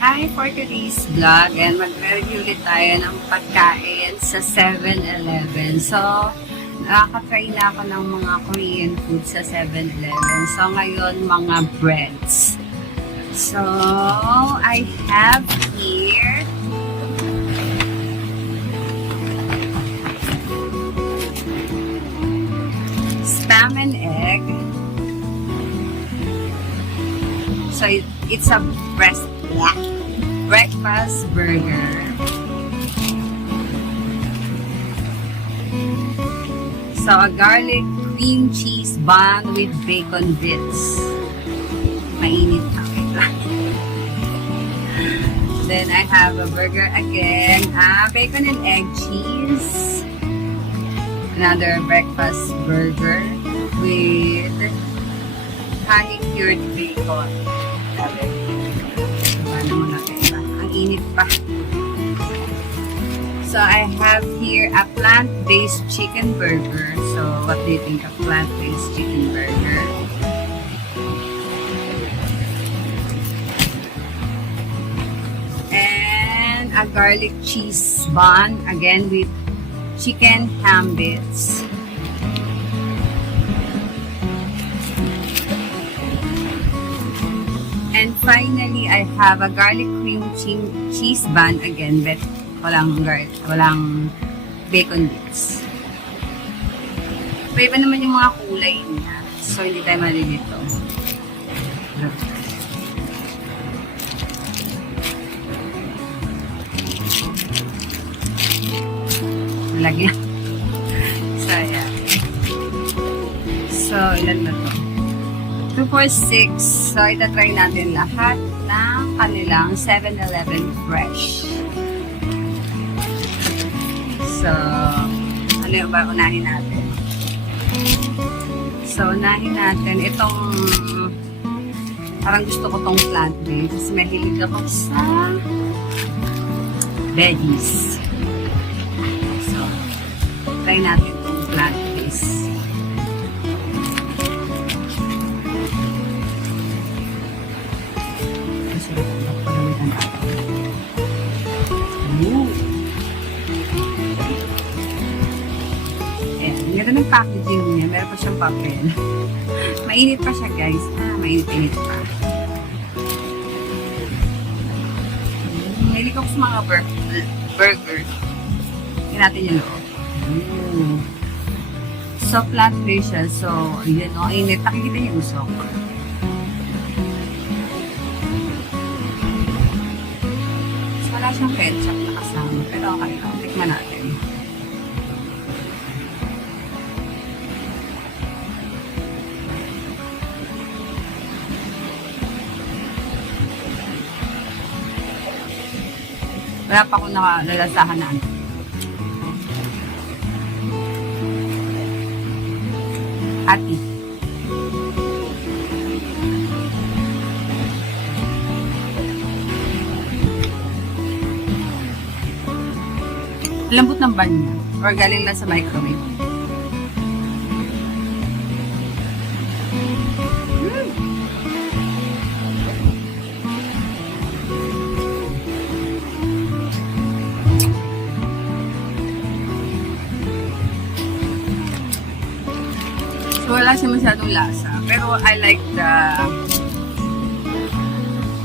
Hi for today's vlog and mag-review ulit tayo ng pagkain sa 7-Eleven. So, nakaka-try na ako ng mga Korean food sa 7-Eleven. So, ngayon mga breads. So, I have here spam and egg. So, it's a breakfast burger. So, a garlic cream cheese bun with bacon bits. Mainit na. Then, I have a burger again. Bacon and egg cheese. Another breakfast burger with honey cured bacon. Ang init pa. So, I have here a plant-based chicken burger. So, what do you think of plant-based chicken burger? And a garlic cheese bun, again with chicken ham bits. And finally, I have a garlic cream cheese bun again, but walang bacon bits. Iba naman yung mga kulay niya. So, hindi tayo malilito. Lagyan. So, yeah. So, ilan na to? 2, 4, 6. So, itatry natin lahat ng kanilang 7-Eleven Fresh. So, ano yung ba unahin natin? So, unahin natin itong parang gusto ko tong plant-based kasi mahilig ako sa veggies. So, try natin itong plant-based. Ganda ng packaging niya. Meron pa siyang papel. Mainit pa siya, guys. Mainit-init pa. Mahilig ako sa mga burger. Tingnan natin yung loob. So, plant-based siya. So, yun o. Init. Nakikita niyo yung usok. So, wala siyang ketchup na kasama. Pero okay lang. Tikman natin. Wala pa akong nakalalasahan na ano. Ati. Lambot ng bun niya. Or galing lang sa microwave. Wala siya masyadong lasa. Pero I like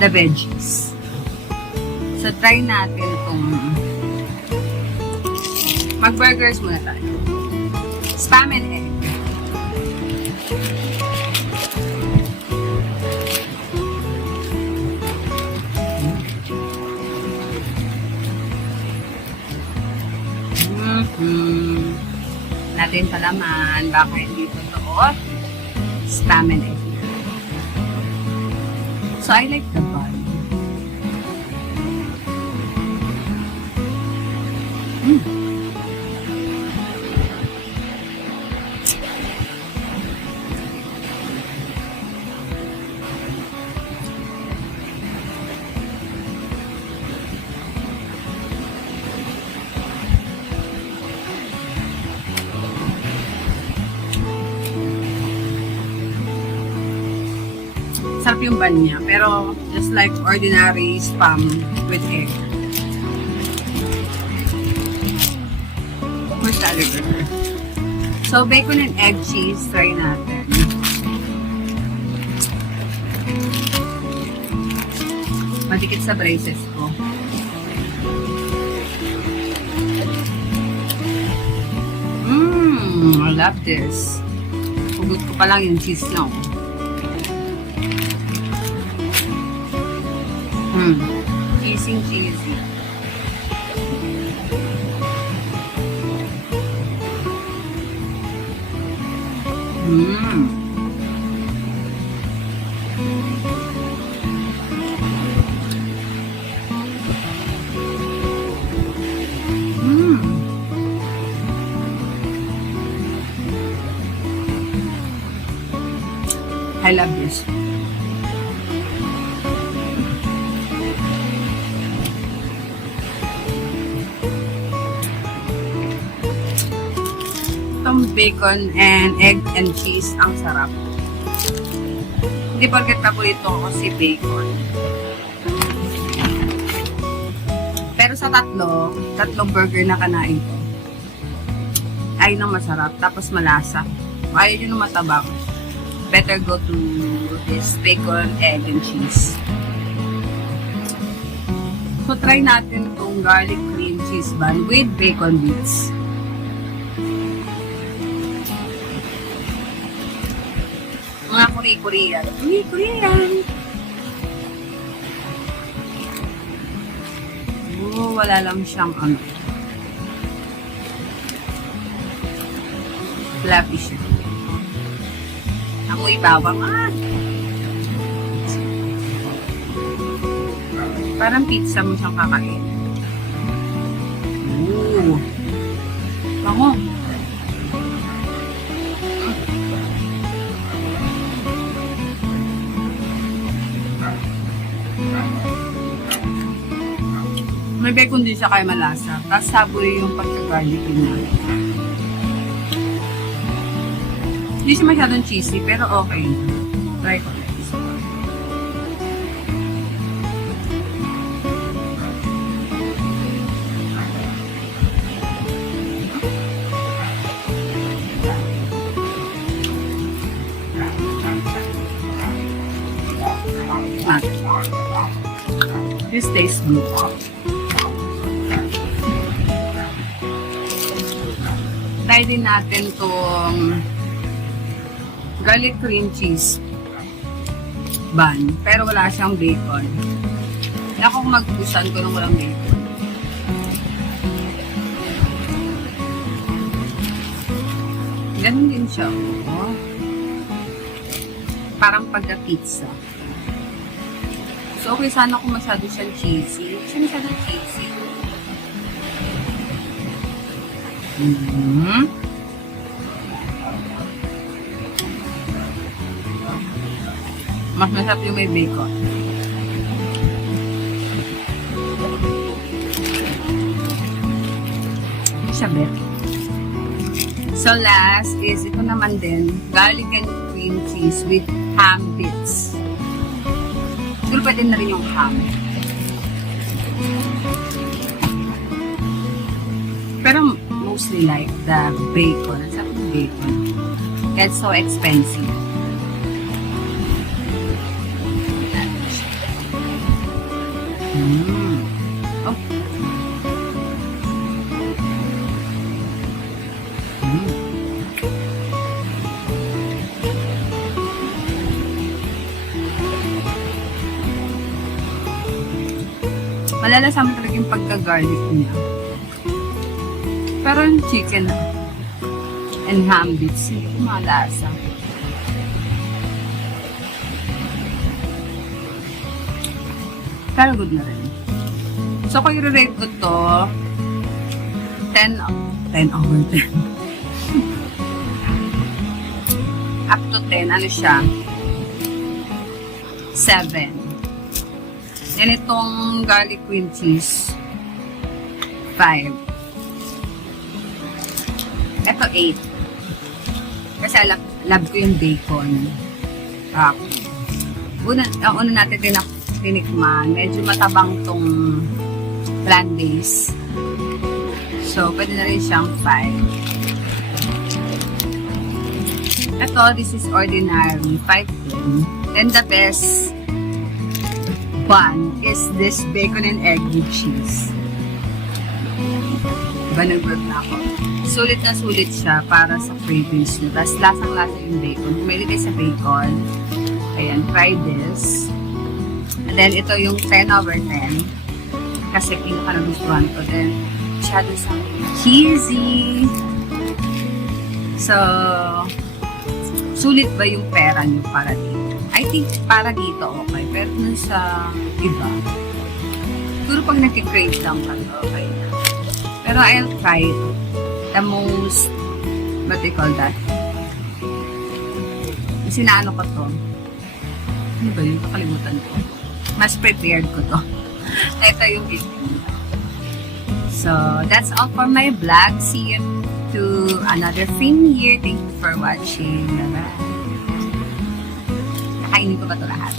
the veggies. So, try natin itong mag-burgers muna tayo. Spam and egg. Natin palaman. Baka hindi totoo. Spam and egg. So, I like the bun. Sarap yung bun niya. Pero, Just like ordinary spam with egg. Or salad burger. So, bacon and egg cheese, try natin. Madikit sa braces ko. I love this. Hugot ko pa lang yung cheese lang. Cheesy. I love this. Itong bacon and egg and cheese, ang sarap. Hindi porket paborito ko si bacon. Pero sa tatlong burger na kanain ko, ay nang masarap, tapos malasa. Ayaw yun ng matabang. Better go to this bacon, egg, and cheese. So, try natin itong garlic cream cheese bun with bacon bits. Mga Korean. Oh, wala lang siyang fluffy siya. Amoy bawang parang pizza mo siyang kakain. Ooh. Bango. May bacon din siya kaya malasa. Tapos saboy yung pagka-garlic niya. Hindi siya masyadong cheesy, pero okay. Try ko next. This tastes good. Try din natin tong garlic cream cheese bun. Pero wala siyang bacon. Kaya ako magpusan ko nung walang bacon. Ganun din siya. Oh. Parang pagka-pizza. So, okay sana kung masyado siyang cheesy. Siya masyadong cheesy. Mas masarap yung may bacon. Siya bet. So last is ito naman din, garlic and cream cheese with ham bits. Siguro pwede na rin yung ham. Pero mostly like the bacon. Ang sarap ng bacon. It's so expensive. Oh. Malalasaman talaga yung pagka-garlic niya. Pero yung chicken and ham bits, hindi ko malasa. Pero good na rin. So, kung i-rate ko to, 10 over 10. Up to 10, ano siya? 7. Yan itong garlic cream cheese, 5. Ito, 8. Kasi love ko yung bacon. Una natin tinikman. Medyo matabang tong plant-based. So, pwede na rin siyang 5. Ito, this is ordinary, 5 Then the best one is this bacon and egg with cheese. Diba, nag-burp na ako. Sulit na sulit siya para sa cravings nyo. Tapos lasang-lasa yung bacon. Kung may kayo sa bacon, ayan, try this. And then, ito yung 10/10. Kasi pinaka-nagustuhan ko. Then, masyado sa cheesy. So, sulit ba yung pera nyo para dito? I think para dito okay. Pero dun sa iba, siguro pag nag-crave lang ka, okay na. Pero I'll try the most, what do you call that? Kasi naano ko to. Ano ba yun? Nakalimutan ko. Mas prepared ko to. Ito yung itin. So, that's all for my vlog. See you to another premiere. Thank you for watching. Bye-bye. Kainin ko ba ito lahat?